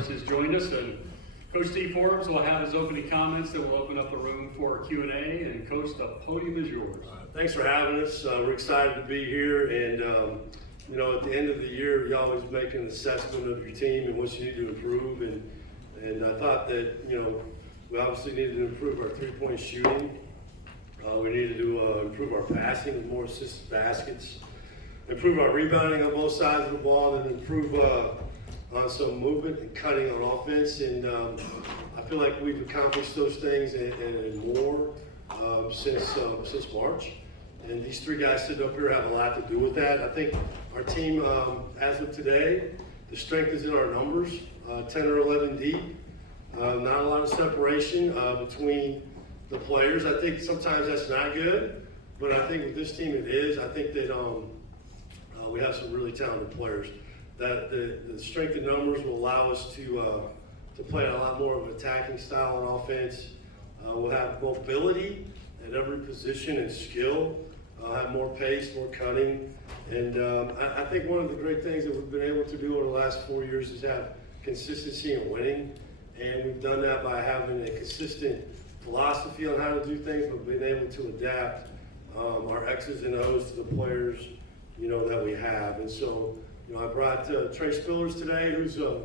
course, has joined us, and Coach Steve Forbes will have his opening comments, then we'll open up the room for Q&A, and Coach, the podium is yours. Thanks for having us. We're excited to be here, and you know, at the end of the year, you always make an assessment of your team and what you need to improve, and I thought that, you know, we obviously needed to improve our three-point shooting. We needed to improve our passing with more assisted baskets, improve our rebounding on both sides of the ball, and improve on some movement and cutting on offense. And I feel like we've accomplished those things and more since March. And these three guys sitting up here have a lot to do with that. I think our team, as of today, the strength is in our numbers, 10 or 11 deep. Not a lot of separation between the players. I think sometimes that's not good, but I think with this team it is. I think that we have some really talented players. That the strength in numbers will allow us to play a lot more of an attacking style on offense. We'll have mobility at every position and skill. Have more pace, more cutting, and I think one of the great things that we've been able to do over the last 4 years is have consistency in winning. And we've done that by having a consistent philosophy on how to do things, but being able to adapt our X's and O's to the players, you know, that we have. And so, you know, I brought Trey Spillers today, who's a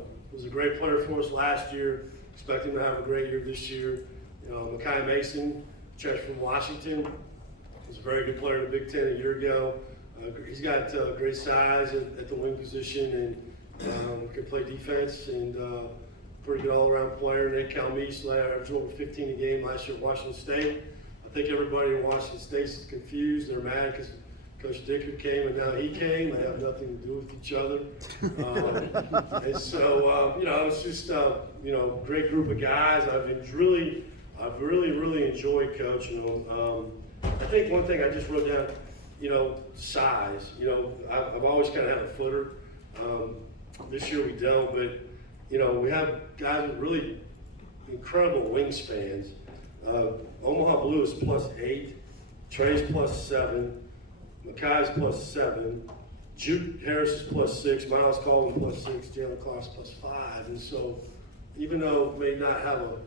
great player for us last year. Expect him to have a great year this year. You know, Makai Mason, transfer from Washington, was a very good player in the Big Ten a year ago. He's got great size at the wing position and can play defense and. Pretty good all-around player. Nate Calmese averaged over 15 a game last year at Washington State. I think everybody in Washington State is confused. They're mad because Coach Dicker came and now he came. They have nothing to do with each other. And so, you know, it's just, you know, great group of guys. I've really enjoyed coaching them. I think one thing I just wrote down, you know, size. You know, I've always kind of had a footer. This year we don't, but you know, we have guys with really incredible wingspans. Omaha Blue is +8, Trey's +7, Makai's +7, Juke Harris is +6, Miles Colvin +6, Jalen Kloss +5. And so, even though we may not have a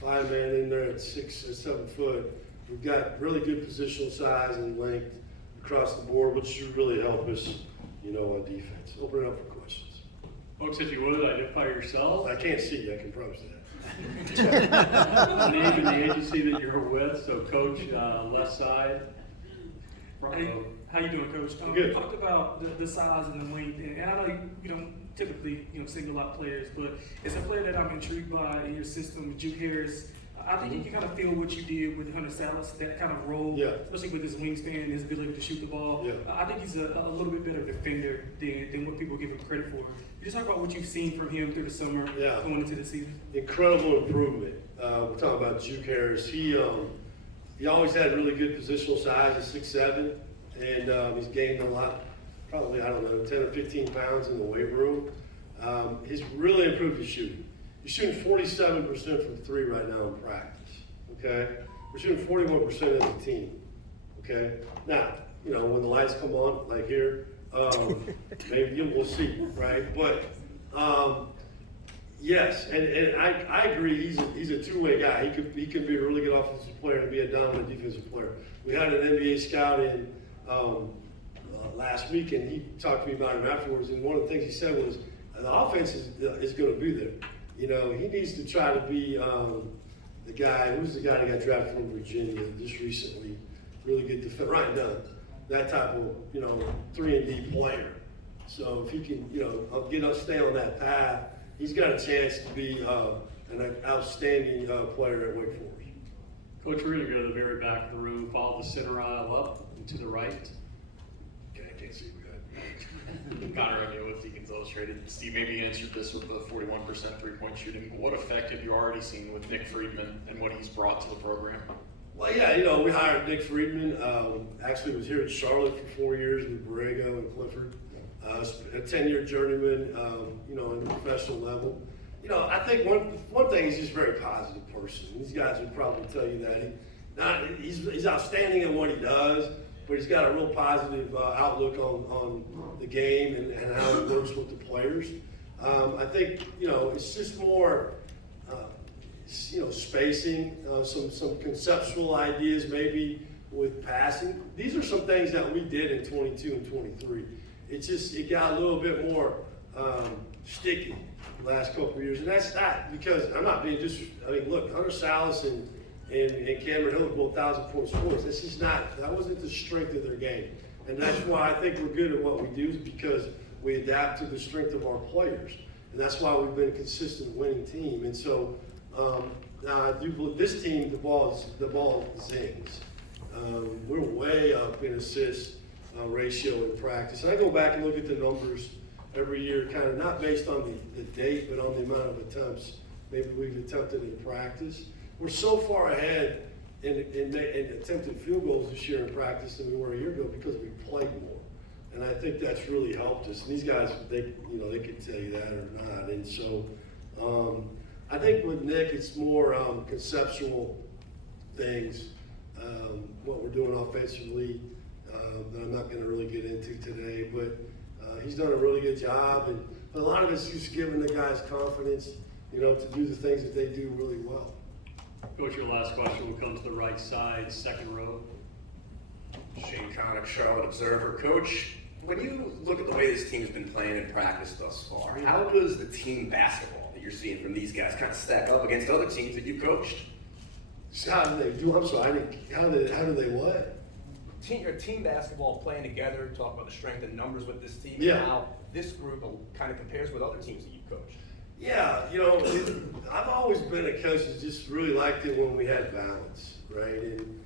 5-man in there at 6 or 7 foot, we've got really good positional size and length across the board, which should really help us, you know, on defense. Open it up for questions. Folks, if you would, identify yourself. I can't see you, I can promise that. Name and the agency that you're with. So, Coach, left side. Hey, how you doing, Coach? Good. You talked about the size and the length, and I know you don't typically single out players, but it's a player that I'm intrigued by in your system with Juke Harris. I think you can kind of feel what you did with Hunter Salas, that kind of role, especially with his wingspan and his ability to shoot the ball. Yeah. I think he's a little bit better defender than what people give him credit for. You just talk about what you've seen from him through the summer going into the season. Incredible improvement. We're talking about Juke Harris. He always had really good positional size at 6'7", and he's gained a lot, probably, I don't know, 10 or 15 pounds in the weight room. He's really improved his shooting. He's shooting 47% from 3 right now in practice, okay? We're shooting 41% as a team, okay? Now, you know, when the lights come on, like here, maybe we'll see, right? But, yes, and I agree, he's a two-way guy. He can be a really good offensive player and be a dominant defensive player. We had an NBA scout in last week, and he talked to me about him afterwards, and one of the things he said was, the offense is going to be there. You know, he needs to try to be the guy. Who's the guy that got drafted from Virginia just recently? Really good defense. Ryan Dunn. That type of, you know, 3-and-D player. So if he can, you know, stay on that path, he's got a chance to be an outstanding player at Wake Forest. Coach, we're going to go to the very back of the room, follow the center aisle up and to the right. Okay, I can't see. Connor O'Neill with Deacons Illustrated. Steve, maybe you answered this with the 41% three-point shooting. What effect have you already seen with Nick Friedman and what he's brought to the program? Well, yeah, you know, we hired Nick Friedman. Actually was here in Charlotte for 4 years with Borrego and Clifford. A 10-year journeyman, you know, on the professional level. You know, I think one thing, he's just a very positive person. These guys would probably tell you that. He's outstanding at what he does, but he's got a real positive outlook on the game and how it works with the players. I think, it's just more, spacing, some conceptual ideas maybe with passing. These are some things that we did in 22 and 23. It got a little bit more sticky the last couple of years. And that's not because, I'm not being look, Hunter Salas and Cameron Hill are both 1,000-point scorers. That wasn't the strength of their game. And that's why I think we're good at what we do, is because we adapt to the strength of our players. And that's why we've been a consistent winning team. And so, now I do believe this team, the ball zings. We're way up in assist ratio in practice. And I go back and look at the numbers every year, kind of not based on the date, but on the amount of attempts maybe we've attempted in practice. We're so far ahead in attempted field goals this year in practice than we were a year ago because we played more. And I think that's really helped us. And these guys, they could tell you that or not. And so I think with Nick, it's more conceptual things, what we're doing offensively, that I'm not going to really get into today. But he's done a really good job. And a lot of it's just giving the guys confidence, to do the things that they do really well. Coach, your last question will come to the right side, second row. Shane Connick, Charlotte Observer. Coach, when you look at the way this team's been playing in practice thus far, how does the team basketball that you're seeing from these guys kind of stack up against other teams that you've coached? So how do they do? I'm sorry, how do they what? Team basketball, playing together, talk about the strength and numbers with this team, Yeah. and how this group kind of compares with other teams that you've coached. Yeah, I've always been a coach that just really liked it when we had balance, right? And,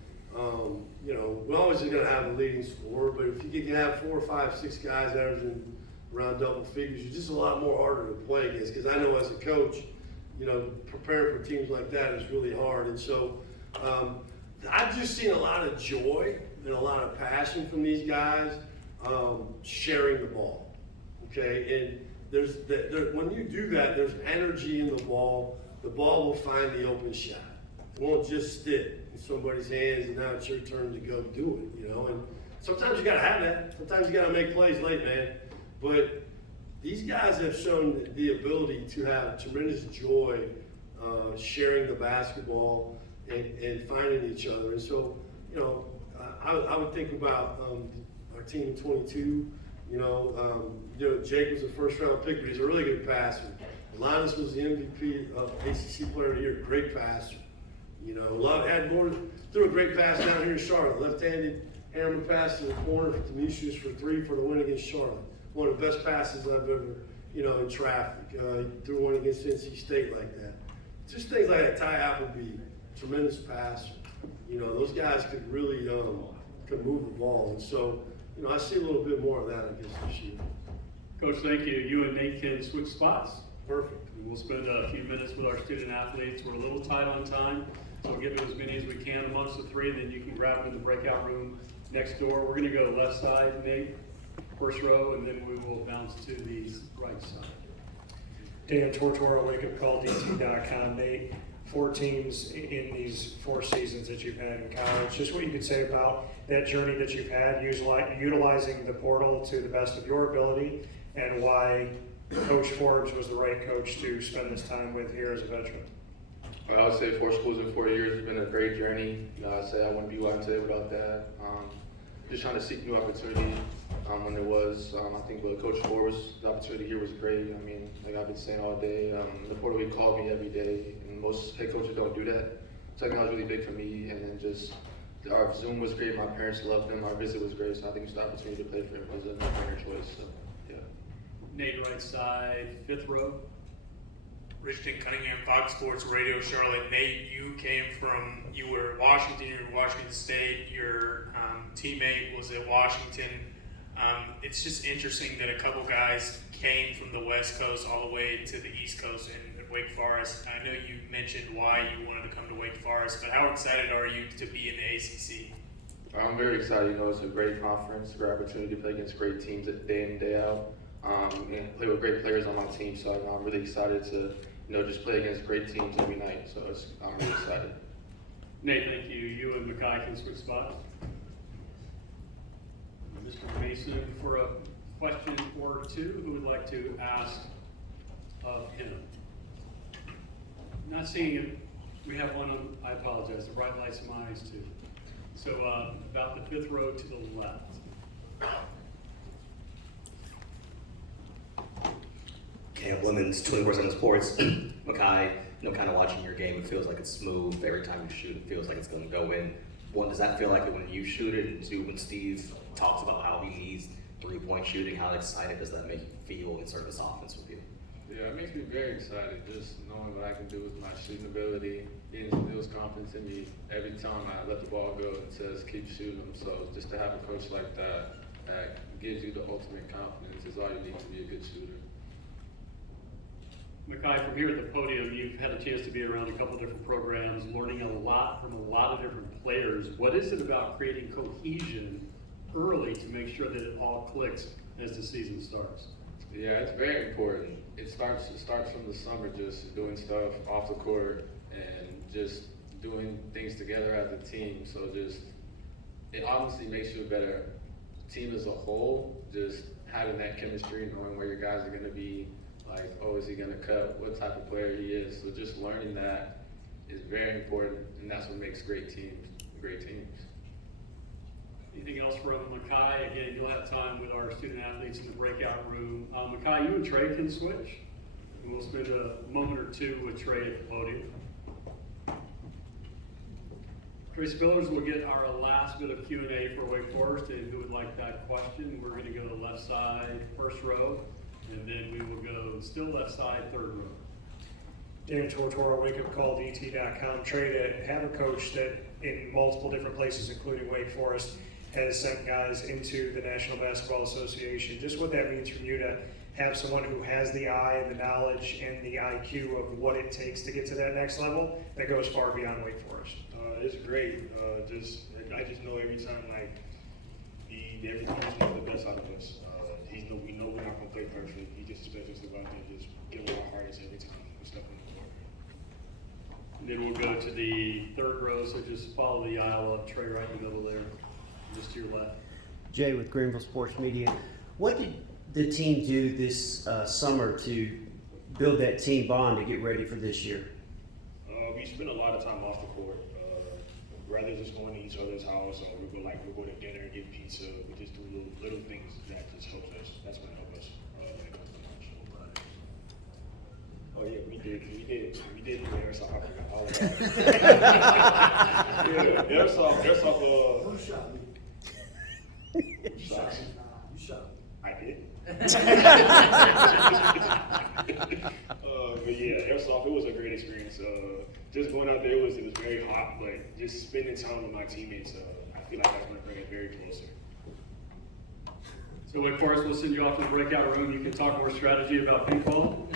we're always going to have a leading scorer, but if you can have 4, 5, 6 guys averaging around double figures, you're just a lot more harder to play against. Because I know as a coach, preparing for teams like that is really hard. And so I've just seen a lot of joy and a lot of passion from these guys sharing the ball, okay? And when you do that, there's energy in the ball. The ball will find the open shot. It won't just sit in somebody's hands and now it's your turn to go do it, And sometimes you got to have that. Sometimes you got to make plays late, man. But these guys have shown the ability to have tremendous joy sharing the basketball and finding each other. And so, I would think about our team in 22. Jake was a first-round pick, but he's a really good passer. Linus was the MVP of ACC Player of the Year, great passer. Threw a great pass down here in Charlotte, left-handed hammer pass to the corner for Demetrius for 3 for the win against Charlotte. One of the best passes I've ever, in traffic. Threw one against NC State like that. Just things like that. Ty Appleby, tremendous passer. Those guys could really could move the ball, and so. I see a little bit more of that, I guess, this year. Coach, thank you. You and Nate can switch spots. Perfect. We'll spend a few minutes with our student athletes. We're a little tight on time, so we'll get to as many as we can amongst the three, and then you can grab them in the breakout room next door. We're going to go left side, Nate, first row, and then we will bounce to the right side. Dan Tortora, wakeupcalldt.com. Nate, 4 teams in these 4 seasons that you've had in college. Just what you could say about that journey that you've had, utilizing the portal to the best of your ability, and why Coach Forbes was the right coach to spend this time with here as a veteran. I would say 4 schools in 4 years has been a great journey. I'd say I wouldn't be where I'm today without that. Just trying to seek new opportunity when there was. I think with Coach Forbes, the opportunity here was great. Like I've been saying all day, the portal, he called me every day, and most head coaches don't do that. Technology was really big for me, and then just our Zoom was great. My parents loved him. Our visit was great, so I think it's the opportunity to play for him was a no-brainer choice. So, yeah. Nate, right side, 5th row. Richton Cunningham, Fox Sports Radio, Charlotte. Nate, you were at Washington, you were at Washington State, your teammate was at Washington. It's just interesting that a couple guys came from the West Coast all the way to the East Coast and Wake Forest. I know you mentioned why you wanted to come to Wake Forest, but how excited are you to be in the ACC? I'm very excited. It's a great conference, a great opportunity to play against great teams day in and day out, and play with great players on my team. So I'm really excited to just play against great teams every night. So I'm really excited. Nate, thank you. You and Makai can switch spots. Mr. Mason, for a question or two, who would like to ask not seeing it. We have one on, I apologize, the bright lights in my eyes too. So about the 5th row to the left. Camp Women's 24/7 Sports. Makai, kind of watching your game, it feels like it's smooth. Every time you shoot, it feels like it's going to go in. One, does that feel like it when you shoot it? And two, when Steve talks about how he needs three-point shooting, how excited does that make you feel and start this offense with you? Yeah, it makes me very excited just knowing what I can do with my shooting ability. He instills confidence in me every time I let the ball go and says keep shooting them. So just to have a coach like that gives you the ultimate confidence is all you need to be a good shooter. Makai, from here at the podium, you've had a chance to be around a couple different programs, learning a lot from a lot of different players. What is it about creating cohesion early to make sure that it all clicks as the season starts? Yeah, it's very important. It starts from the summer, just doing stuff off the court and just doing things together as a team. So it obviously makes you a better team as a whole, just having that chemistry, knowing where your guys are going to be. Like, oh, is he going to cut? What type of player he is? So just learning that is very important, and that's what makes great teams. Anything else from Makai? Again, you'll have time with our student athletes in the breakout room. Makai, you and Trey can switch. And we'll spend a moment or two with Trey at the podium. Trey Spillers will get our last bit of Q&A for Wake Forest, and who would like that question? We're going to go to the left side, 1st row. And then we will go still left side, 3rd row. Dan Tortora, wakeupcalldt.com. Trey, to have a coach that in multiple different places, including Wake Forest, has sent guys into the National Basketball Association. Just what that means for you to have someone who has the eye and the knowledge and the IQ of what it takes to get to that next level that goes far beyond Wake Forest. It's great. I just know every time, like, every coach knows the best out of us. We know we're not gonna play perfect. He just expects us to go out there and just give him our hardest every time we step on the court. And then we'll go to the 3rd row, so just follow the aisle up. Trey right in the middle there, just to your left. Jay with Greenville Sports Media. What did the team do this summer to build that team bond to get ready for this year? We spend a lot of time off the court. Rather than just going to each other's house, or we go to dinner and get pizza. We just do little things that just helps us. That's going to help us when it comes to lunch. Oh yeah, we did do airsoft. I forgot all about it. Yeah, airsoft. Who shot me? Who shot me? You shot me. I did. But yeah, airsoft. It was a great experience. Just going out there, it was very hot, but just spending time with my teammates, I feel like that's going to bring it very closer. So Wake Forest will send you off to the breakout room. You can talk more strategy about paintball.